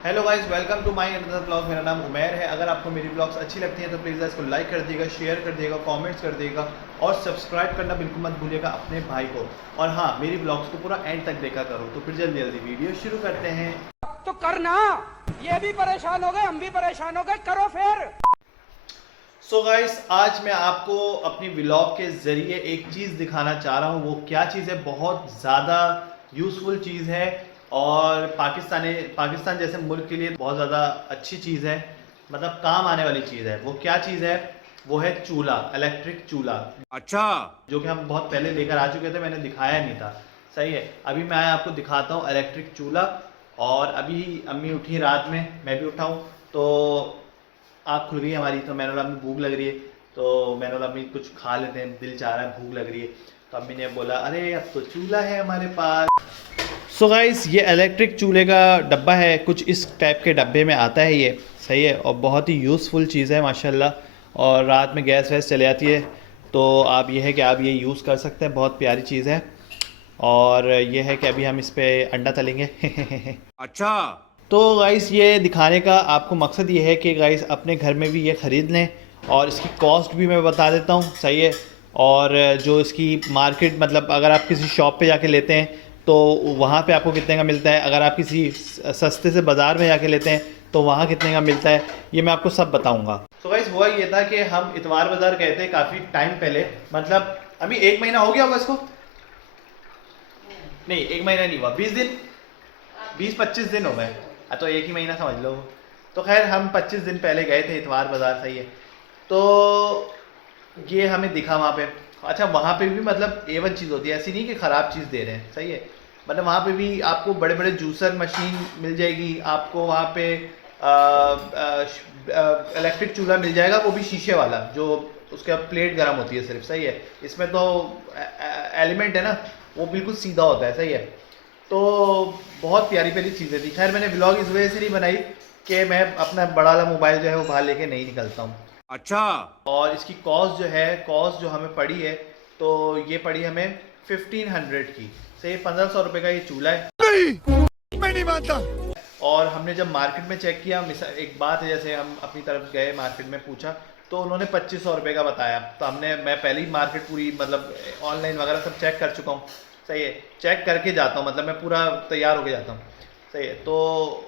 Hello guys, welcome to my another blog. मेरा नाम उमैर है। अगर आपको मेरी ब्लॉग्स अच्छी लगती हैं तो प्लीज़ इसको लाइक कर दिएगा, शेयर कर दिएगा, कमेंट्स कर दिएगा और सब्सक्राइब करना बिल्कुल मत भूलिएगा अपने भाई को। और हाँ, मेरी ब्लॉग्स को पूरा एंड तक देखा करो। तो फिर जल्दी जल्दी वीडियो शुरू करते हैं। तो करना, ये भी परेशान हो गए, हम भी परेशान हो गए, करो फिर। सो गाइस, आज मैं आपको अपनी व्लॉग के ज़रिए एक चीज़ दिखाना चाह रहा हूँ। वो क्या चीज़ है? बहुत ज़्यादा यूज़फुल चीज़ है और पाकिस्तान जैसे मुल्क के लिए बहुत ज़्यादा अच्छी चीज़ है, मतलब काम आने वाली चीज़ है। वो क्या चीज़ है? वो है चूल्हा, इलेक्ट्रिक चूल्हा। अच्छा। जो कि हम बहुत पहले लेकर आ चुके थे, मैंने दिखाया नहीं था। सही है, अभी मैं आपको दिखाता हूँ इलेक्ट्रिक चूल्हा। और अभी अम्मी उठी रात में, मैं भी उठा हूँ, तो आँख खुल गई हमारी। तो मैंने बोला अम्मी भूख लग रही है, तो मैंने बोला अम्मी कुछ खा लेते हैं, दिल चाह रहा है, भूख लग रही है। तो अम्मी ने बोला अरे अब तो चूल्हा है हमारे पास। सो गाइस, ये इलेक्ट्रिक चूल्हे का डब्बा है, कुछ इस टाइप के डब्बे में आता है ये। सही है, और बहुत ही यूज़फुल चीज़ है माशाल्लाह। और रात में गैस वैस चले जाती है तो आप ये है कि आप ये यूज़ कर सकते हैं, बहुत प्यारी चीज़ है। और ये है कि अभी हम इस पर अंडा तलेंगे। अच्छा। तो गाइस, ये दिखाने का आपको मकसद ये है कि गाइस अपने घर में भी ये ख़रीद लें। और इसकी कॉस्ट भी मैं बता देता हूँ, सही है। और जो इसकी मार्केट, मतलब अगर आप किसी शॉप पे जाके लेते हैं तो वहाँ पे आपको कितने का मिलता है, अगर आप किसी सस्ते से बाज़ार में जाके लेते हैं तो वहाँ कितने का मिलता है, ये मैं आपको सब बताऊँगा। तो गाइस, हुआ ये था कि हम इतवार बाज़ार गए थे काफ़ी टाइम पहले, मतलब अभी 1 महीना हो गया होगा इसको। नहीं, 1 महीना नहीं हुआ, 20 दिन, 20-25 दिन हो गए। तो एक ही महीना समझ लो। तो खैर, हम 25 दिन पहले गए थे इतवार बाज़ार, सही है। तो ये हमें दिखा वहाँ पे। अच्छा, वहाँ पे भी मतलब A1 चीज़ होती है, ऐसी नहीं कि ख़राब चीज़ दे रहे हैं, सही है। मतलब वहाँ पे भी आपको बड़े बड़े जूसर मशीन मिल जाएगी, आपको वहाँ पे इलेक्ट्रिक चूल्हा मिल जाएगा, वो भी शीशे वाला, जो उसका प्लेट गर्म होती है सिर्फ, सही है। इसमें तो एलिमेंट है ना, वो बिल्कुल सीधा होता है, सही है। तो बहुत प्यारी प्यारी चीज़ें थी। खैर, मैंने व्लॉग इस वजह से नहीं बनाई कि मैं अपना बड़ा वाला मोबाइल जो है वो बाहर लेके नहीं निकलता हूँ। अच्छा। और इसकी कॉस्ट जो है, कॉस्ट जो हमें पड़ी है, तो ये पड़ी हमें 1500 की। से 1500 रुपये का ये चूल्हा है। मैं नहीं मानता। और हमने जब मार्केट में चेक किया, एक बात है, जैसे हम अपनी तरफ गए मार्केट में पूछा तो उन्होंने 2500 रुपये का बताया। तो मैं पहले ही मार्केट पूरी, मतलब ऑनलाइन वगैरह सब चेक कर चुका हूँ, सही है। चेक करके जाता हूँ, मतलब मैं पूरा तैयार होके जाता हूँ, सही है। तो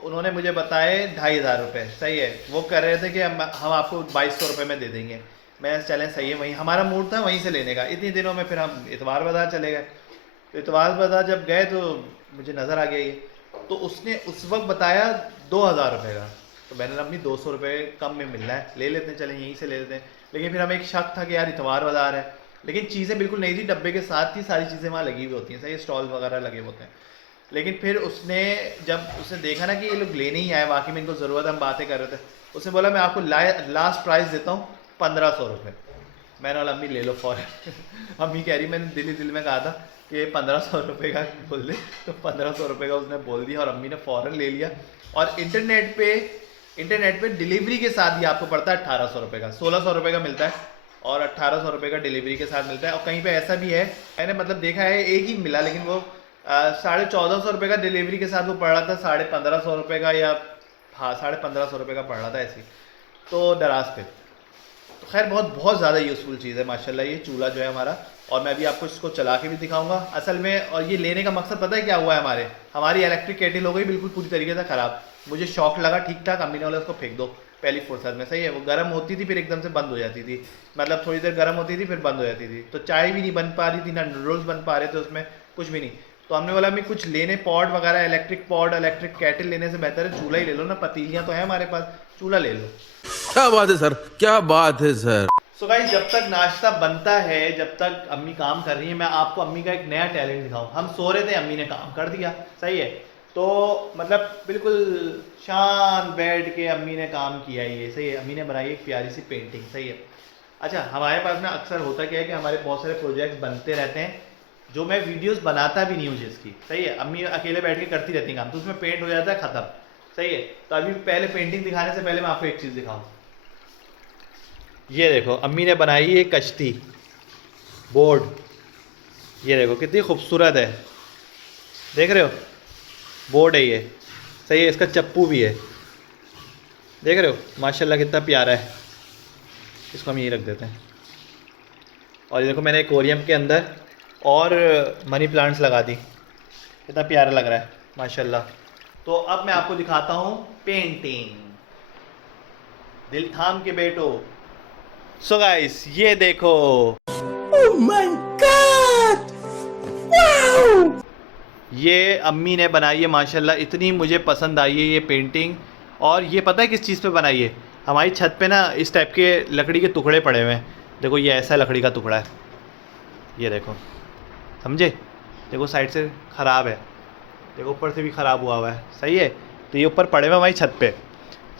उन्होंने मुझे बताए 2500 रुपये, सही है। वो कह रहे थे कि हम आपको 2200 रुपये में दे देंगे। मैं चलें, सही है, वहीं हमारा मूड था वहीं से लेने का। इतने दिनों में फिर हम इतवार बाज़ार चले गए। तो इतवार बाज़ार जब गए तो मुझे नज़र आ गया ये। तो उसने उस वक्त बताया 2000 रुपये का। तो मैंने कहा, अपनी 200 रुपये कम में मिल रहा है, ले लेते हैं, चलें यहीं से ले लेते हैं। लेकिन फिर हमें एक शक था कि यार इतवार बाज़ार है, लेकिन चीज़ें बिल्कुल नहीं थी, डब्बे के साथ ही सारी चीज़ें वहाँ लगी हुई होती हैं, सही, स्टॉल वगैरह लगे होते हैं। लेकिन फिर जब उसने देखा ना कि ये लोग लेने ही आए, वाकई में इनको ज़रूरत, हम बातें कर रहे थे, उसने बोला मैं आपको लास्ट प्राइस देता हूँ 1500 रुपये। मैंने बोला अम्मी ले लो फ़ौरन। अम्मी कह रही, मैंने दिल ही दिल में कहा था कि ये 1500 रुपये का बोल दे, तो 1500 रुपये का उसने बोल दिया और अम्मी ने फ़ौरन ले लिया। और इंटरनेट पे डिलीवरी के साथ ही आपको पड़ता है 1800 रुपये का, 1600 रुपये का मिलता है और 1800 रुपये का डिलीवरी के साथ मिलता है। और कहीं पे ऐसा भी है, मैंने मतलब देखा है, एक ही मिला, लेकिन वो 1450 रुपये का डिलीवरी के साथ वो पड़ रहा था 1550 रुपये का, या हाँ 1550 रुपये का पड़ रहा था ऐसे ही। तो दराज पे, तो खैर बहुत बहुत ज़्यादा यूज़फुल चीज़ है माशाल्लाह ये चूल्हा जो है हमारा। और मैं भी आपको इसको चला के भी दिखाऊंगा असल में। और ये लेने का मकसद पता है क्या हुआ है? हमारी इलेक्ट्रिक केटल हो गई बिल्कुल पूरी तरीके से ख़राब। मुझे शौक लगा ठीक ठाक, अम्मी ने बोला उसको फेंक दो पहली फुर्सत में, सही है। वो गर्म होती थी फिर एकदम से बंद हो जाती थी, मतलब थोड़ी देर गर्म होती थी फिर बंद हो जाती थी। तो चाय भी नहीं बन पा रही थी, ना नूडल्स बन पा रहे थे उसमें, कुछ भी नहीं। तो हमने बोला अम्मी कुछ लेने पॉड वगैरह, इलेक्ट्रिक पॉड, इलेक्ट्रिक केटल लेने से बेहतर है चूल्हा ही ले लो ना, पतीलियाँ तो है हमारे पास, चूल्हा ले लो। क्या बात है सर, क्या बात है सर। सो गाइस, जब तक नाश्ता बनता है, जब तक अम्मी काम कर रही है, मैं आपको अम्मी का एक नया टैलेंट दिखाऊं। हम सो रहे थे, अम्मी ने काम कर दिया, सही है। तो मतलब बिल्कुल शांत बैठ के अम्मी ने काम किया, ये सही है। अम्मी ने बनाई एक प्यारी सी पेंटिंग, सही है। अच्छा, हमारे पास में अक्सर होता क्या है कि हमारे बहुत सारे प्रोजेक्ट्स बनते रहते हैं जो मैं वीडियोस बनाता भी नहीं हूँ जिसकी, सही है। अम्मी अकेले बैठ के करती रहती काम, तो उसमें पेंट हो जाता है ख़त्म, सही है। तो अभी पहले पेंटिंग दिखाने से पहले मैं आपको एक चीज़ दिखाऊँ। ये देखो, अम्मी ने बनाई है कश्ती बोर्ड। ये देखो कितनी खूबसूरत है, देख रहे हो, बोर्ड है ये, सही है, इसका चप्पू भी है, देख रहे हो माशाल्लाह कितना प्यारा है। इसको हम यहीं रख देते हैं। और ये देखो मैंने एक्वेरियम के अंदर और मनी प्लांट्स लगा दी, कितना प्यारा लग रहा है माशाल्लाह। तो अब मैं आपको दिखाता हूँ पेंटिंग, दिल थाम के बैठो। सो गाइस ये देखो, Oh my God! Wow! ये अम्मी ने बनाई है माशाल्लाह, इतनी मुझे पसंद आई है ये पेंटिंग। और ये पता है किस चीज़ पे बनाई है? हमारी छत पे ना इस टाइप के लकड़ी के टुकड़े पड़े हुए हैं। देखो ये ऐसा लकड़ी का टुकड़ा है, ये देखो, समझे? देखो साइड से ख़राब है, देखो ऊपर से भी ख़राब हुआ है, सही है। तो ये ऊपर पड़े हुए हमारी छत पे,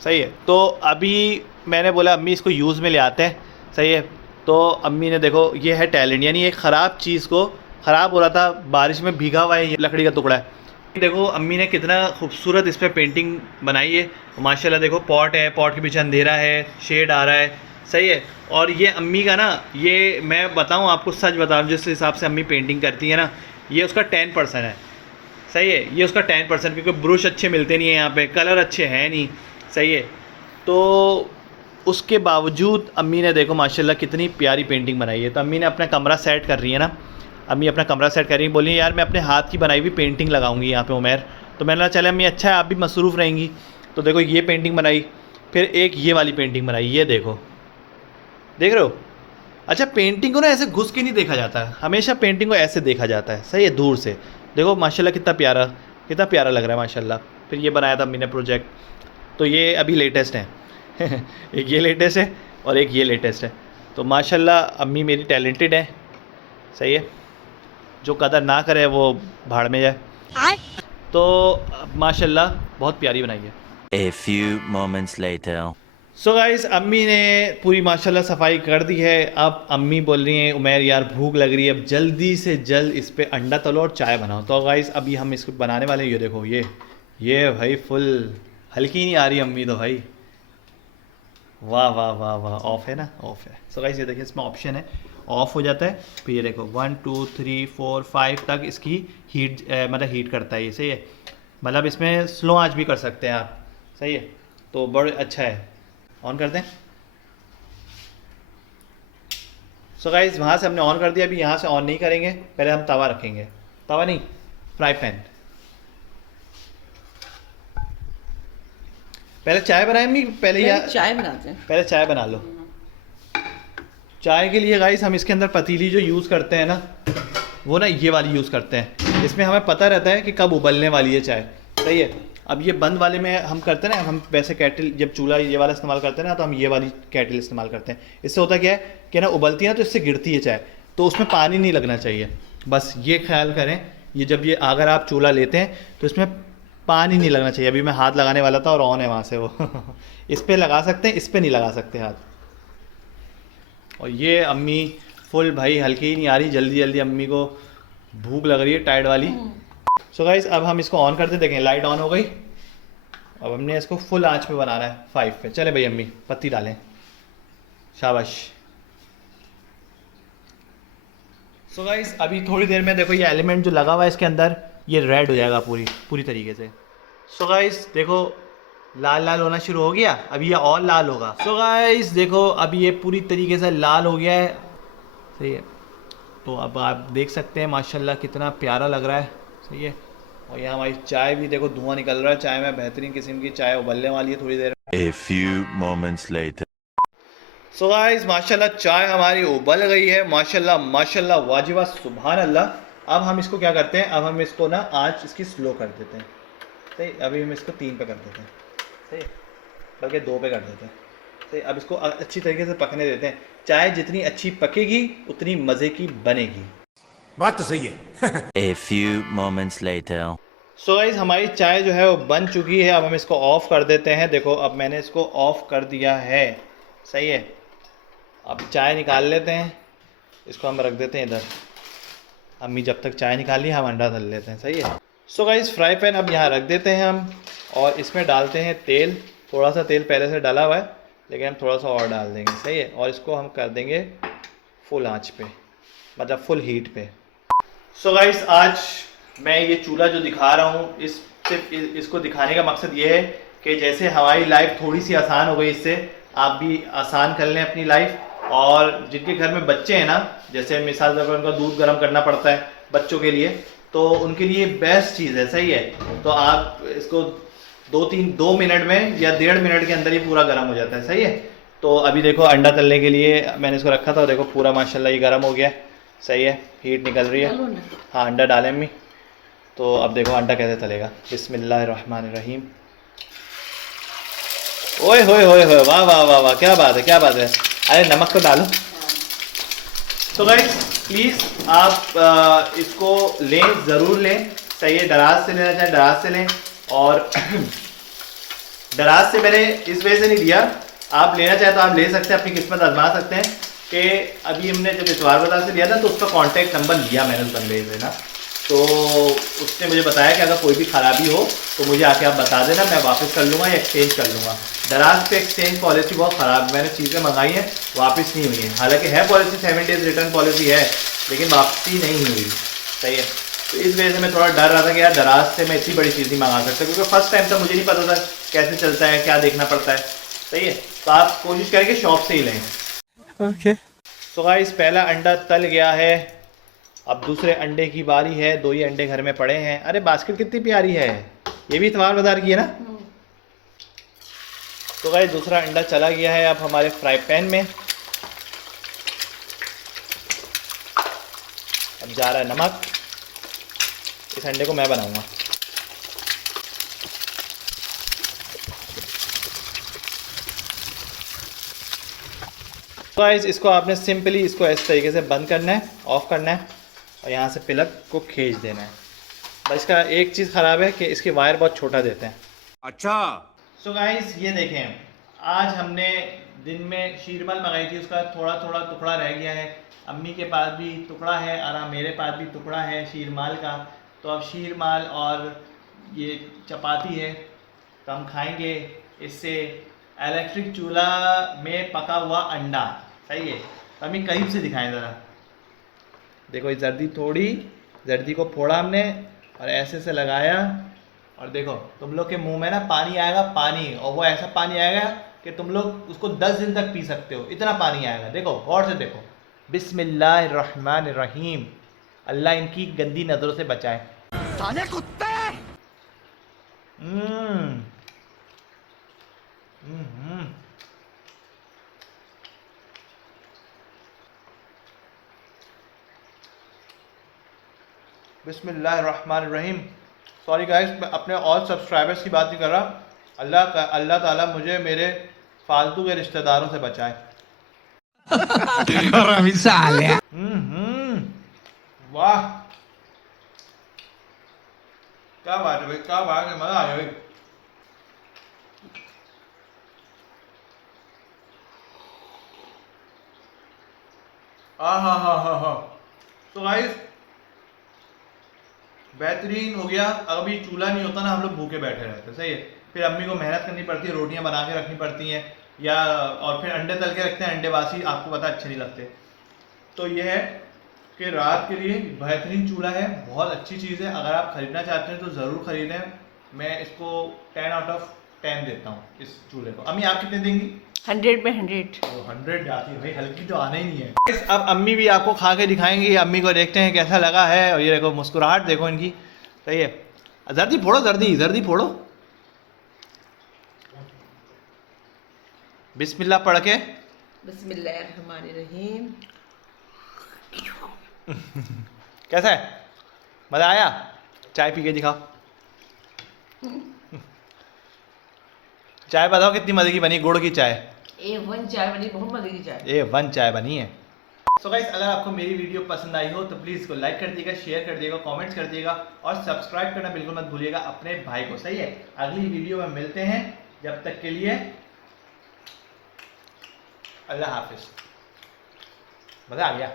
सही है। तो अभी मैंने बोला अम्मी इसको यूज़ में ले आते हैं, सही है। तो अम्मी ने देखो, ये है टैलेंट, यानी एक ख़राब चीज़ को, ख़राब हो रहा था बारिश में भीगा हुआ है, ये लकड़ी का टुकड़ा है। देखो अम्मी ने कितना खूबसूरत इस पर पेंटिंग बनाई है माशाल्लाह। देखो पॉट है, पॉट के पीछे अंधेरा है, शेड आ रहा है, सही है। और ये अम्मी का ना, ये मैं बताऊँ आपको, सच बताऊँ, जिस हिसाब से अम्मी पेंटिंग करती है ना, ये उसका 10% है, सही है। ये उसका 10%, क्योंकि ब्रश अच्छे मिलते नहीं है यहाँ पे, कलर अच्छे हैं नहीं, सही है। तो उसके बावजूद अम्मी ने देखो माशाल्लाह कितनी प्यारी पेंटिंग बनाई है। तो अम्मी ने अपना कमरा सेट कर रही है ना, अम्मी अपना कमरा सेट कर रही है, बोली यार मैं अपने हाथ की बनाई हुई पेंटिंग लगाऊंगी यहाँ पे उमर। तो मैंने कहा चले अम्मी अच्छा है, आप भी मसरूफ़ रहेंगी। तो देखो ये पेंटिंग बनाई, फिर एक ये वाली पेंटिंग बनाई, ये देखो, देख रहे हो? अच्छा पेंटिंग को ना ऐसे घुस के नहीं देखा जाता है, हमेशा पेंटिंग को ऐसे देखा जाता है, सही है, दूर से। देखो माशाल्लाह कितना प्यारा लग रहा है माशाल्लाह। फिर ये बनाया था अम्मी ने प्रोजेक्ट, तो ये अभी लेटेस्ट है एक ये लेटेस्ट है और एक ये लेटेस्ट है। तो माशाल्लाह अम्मी मेरी टैलेंटेड है, सही है। जो कदर ना करे वो भाड़ में जाए। तो माशाल्लाह बहुत प्यारी बनाई है। A few moments later. So guys अम्मी ने पूरी माशाल्लाह सफाई कर दी है। अब अम्मी बोल रही हैं उमर यार भूख लग रही है, अब जल्दी से जल्द इस पे अंडा तलो और चाय बनाओ। तो गाइस अभी हम इसको बनाने वाले हैं। ये देखो ये भाई फुल हल्की नहीं आ रही अम्मी तो भाई, वाह वाह वाह वाह, ऑफ है ना, ऑफ है। सो गाइस ये देखिए इसमें ऑप्शन है, ऑफ हो जाता है। फिर ये देखो 1 2 3 4 5 तक इसकी हीट मतलब हीट करता है ये, सही है। मतलब इसमें स्लो आंच भी कर सकते हैं आप, सही है। तो बड़ा अच्छा है, ऑन कर दें। सो गाइस वहाँ से हमने ऑन कर दिया, अभी यहाँ से ऑन नहीं करेंगे, पहले हम तवा रखेंगे, तवा नहीं फ्राई पैन। पहले चाय बनाए अम्मी, पहले चाय बनाते हैं। पहले चाय बना लो। चाय के लिए गाइस हम इसके अंदर पतीली जो यूज़ करते हैं ना, वो ना ये वाली यूज़ करते हैं। इसमें हमें पता रहता है कि कब उबलने वाली है चाय, सही है। अब ये बंद वाले में हम करते हैं ना, हम वैसे कैटल जब चूल्हा ये वाला इस्तेमाल करते हैं ना, तो हम ये वाली कैटल इस्तेमाल करते हैं। इससे होता क्या है कि ना उबलती है ना तो इससे गिरती है चाय, तो उसमें पानी नहीं लगना चाहिए, बस ये ख्याल करें। ये जब ये अगर आप चूल्हा लेते हैं तो इसमें पानी नहीं लगना चाहिए। अभी मैं हाथ लगाने वाला था और ऑन है वहाँ से वो इस पर लगा सकते हैं, इस पर नहीं लगा सकते हाथ। और ये अम्मी फुल भाई हल्की ही नहीं आ रही, जल्दी जल्दी अम्मी को भूख लग रही है टाइड वाली। सो गाइस अब हम इसको ऑन करते, देखें लाइट ऑन हो गई। अब हमने इसको फुल आंच पे बनाना है 5 पे। चले भाई अम्मी पत्ती डालें, शाबाश। सो गाइस अभी थोड़ी देर में देखो ये एलिमेंट जो लगा हुआ है इसके अंदर, ये रेड हो जाएगा पूरी तरीके से। सो गाइस देखो लाल लाल होना शुरू हो गया, अभी ये और लाल होगा। सो गाइस देखो अभी ये पूरी तरीके से लाल हो गया है, सही है। तो अब आप देख सकते हैं माशाल्लाह कितना प्यारा लग रहा है, सही है। और यहाँ हमारी चाय भी देखो धुआं निकल रहा है, चाय में बेहतरीन किस्म की चाय उबलने वाली है थोड़ी देर में। A few moments later. So guys माशाल्लाह चाय हमारी उबल गई है, माशाल्लाह माशाल्लाह वाजिबा सुभान अल्लाह। अब हम इसको क्या करते हैं, अब हम इसको ना आँच इसकी स्लो कर देते हैं, सही। अभी हम इसको 3 पे कर देते हैं, सही, बल्कि 2 पे कर देते हैं, सही। अब इसको अच्छी तरीके से पकने देते हैं। चाय जितनी अच्छी पकेगी उतनी मज़े की बनेगी। बात तो सही है A few moments later. So guys हमारी चाय जो है वो बन चुकी है। अब हम इसको ऑफ़ कर देते हैं। देखो अब मैंने इसको ऑफ़ कर दिया है, सही है। अब चाय निकाल लेते हैं, इसको हम रख देते हैं इधर। अम्मी जब तक चाय निकाली हम अंडा तल लेते हैं, सही है। सो गाइस फ्राई पैन अब यहाँ रख देते हैं हम, और इसमें डालते हैं तेल। थोड़ा सा तेल पहले से डाला हुआ है, लेकिन हम थोड़ा सा और डाल देंगे, सही है। और इसको हम कर देंगे फुल आंच पे, मतलब फुल हीट पे। सो गाइस आज मैं ये चूल्हा जो दिखा रहा हूँ, इस सिर्फ इसको दिखाने का मकसद ये है कि जैसे हमारी लाइफ थोड़ी सी आसान हो गई इससे, आप भी आसान कर लें अपनी लाइफ। और जिनके घर में बच्चे हैं ना, जैसे मिसाल तौर पर उनका दूध गर्म करना पड़ता है बच्चों के लिए, तो उनके लिए बेस्ट चीज़ है, सही है। तो आप इसको 2 मिनट में या 1.5 मिनट के अंदर ही पूरा गर्म हो जाता है, सही है। तो अभी देखो अंडा तलने के लिए मैंने इसको रखा था, देखो पूरा माशाल्लाह ये गर्म हो गया, सही है, हीट निकल रही है। हाँ अंडा डालें अम्मी। तो अब देखो अंडा कैसे तलेगा। बिस्मिल्लाहिर्रहमानिर्रहीम। ओए होए होए होए, वाह वाह वाह वाह, क्या बात है क्या बात है। अरे नमक तो डालो। तो गाइस प्लीज़ आप इसको लें, ज़रूर लें, सही है। दराज से लेना चाहें दराज से लें। और दराज से मैंने इस वजह से नहीं लिया, आप लेना चाहें तो आप ले सकते हैं, अपनी किस्मत आजमा सकते हैं। कि अभी हमने जब इतवार बाजार से लिया था तो उसका कॉन्टैक्ट नंबर लिया मैंने उस बंदे से ना, तो उसने मुझे बताया कि अगर कोई भी ख़राबी हो तो मुझे आके आप बता देना, मैं वापस कर लूँगा या एक्सचेंज कर लूँगा। दराज पे एक्सचेंज पॉलिसी बहुत ख़राब है, मैंने चीज़ें मंगाई हैं वापस नहीं हुई हैं। हालांकि है पॉलिसी 7 डेज़ रिटर्न पॉलिसी है, लेकिन वापसी नहीं हुई, सही है। तो इस वजह से मैं थोड़ा डर रहा था कि यार दराज से मैं इतनी बड़ी चीज़ नहीं मंगा सकता, क्योंकि फर्स्ट टाइम था, मुझे नहीं पता था कैसे चलता है, क्या देखना पड़ता है, सही है। तो आप कोशिश करें कि शॉप से ही लें। Okay. तो गाइस पहला अंडा तल गया है, अब दूसरे अंडे की बारी है। 2 ही अंडे घर में पड़े हैं। अरे बास्केट कितनी प्यारी है, ये भी इतवार बाजार की है ना। तो गाइस दूसरा अंडा चला गया है अब हमारे फ्राई पैन में। अब जा रहा है नमक। इस अंडे को मैं बनाऊंगा। तो गाइस इसको आपने सिंपली इसको इस तरीके से बंद करना है, ऑफ करना है और यहाँ से प्लग को खींच देना है। बस इसका एक चीज़ ख़राब है कि इसके वायर बहुत छोटा देते हैं। अच्छा। सो गाइस ये देखें, आज हमने दिन में शीरमाल मंगाई थी, उसका थोड़ा थोड़ा टुकड़ा रह गया है। अम्मी के पास भी टुकड़ा है और मेरे पास भी टुकड़ा है शीरमाल का। तो अब शीरमाल और ये चपाती है तो हम खाएंगे इससे इलेक्ट्रिक चूल्हा में पका हुआ अंडा, सही है। तो अम्मी करीब से दिखाएं ज़रा। देखो ये जर्दी को फोड़ा हमने और ऐसे से लगाया और देखो तुम लोग के मुंह में ना पानी आएगा, पानी, और वो ऐसा पानी आएगा कि तुम लोग उसको 10 दिन तक पी सकते हो, इतना पानी आएगा। देखो गौर से देखो। बिस्मिल्लाहिर्रहमानिर्रहीम। अल्लाह इनकी गंदी नज़रों से बचाए। साले कुत्ते। बिस्मिल्लाहिर्रहमानिर्रहीम। सॉरी गाइस, मैं अपने और सब्सक्राइबर्स की बात नहीं कर रहा। अल्लाह ताला मुझे मेरे फालतू के रिश्तेदारों से बचाए। वाह क्या बात है भाई, क्या बात है, मज़ा आया भाई। हाँ। तो गाइस बेहतरीन हो गया। अभी चूल्हा नहीं होता ना, हम लोग भूखे बैठे रहते, सही है। फिर अम्मी को मेहनत करनी पड़ती है, रोटियां बना के रखनी पड़ती हैं, या और फिर अंडे तल के रखते हैं। अंडे बासी आपको पता अच्छे नहीं लगते। तो ये है कि रात के लिए बेहतरीन चूल्हा है, बहुत अच्छी चीज़ है। अगर आप ख़रीदना चाहते हैं तो ज़रूर ख़रीदें। मैं इसको 10 आउट ऑफ 10 देता हूँ इस चूल्हे को। अम्मी आप कितने देंगी? 100 में 100। 100 जाती है भाई, हल्की तो आना ही नहीं है। अब अम्मी भी आपको खा के दिखाएंगी, अम्मी को देखते हैं कैसा लगा है। और ये देखो मुस्कुराहट देखो इनकी, सही है। जर्दी फोड़ो, जर्दी फोड़ो। बिस्मिल्लाह पढ़ के। बिस्मिल्लाहिर्रहमानिर्रहीम। कैसा है, मज़ा आया? चाय पी के दिखाओ। चाय बताओ कितनी मज़े की बनी, गुड़ की चाय। A1 चाय बनी, बहुत मजे की चाय। A1 चाय बनी है। सो गाइस अगर आपको मेरी वीडियो पसंद आई हो तो प्लीज़ इसको लाइक कर दिएगा, शेयर कर दिएगा, कमेंट्स कर दिएगा और सब्सक्राइब करना बिल्कुल मत भूलिएगा अपने भाई को, सही है। अगली वीडियो में मिलते हैं, जब तक के लिए अल्लाह हाफिज़। मज़ा आ गया।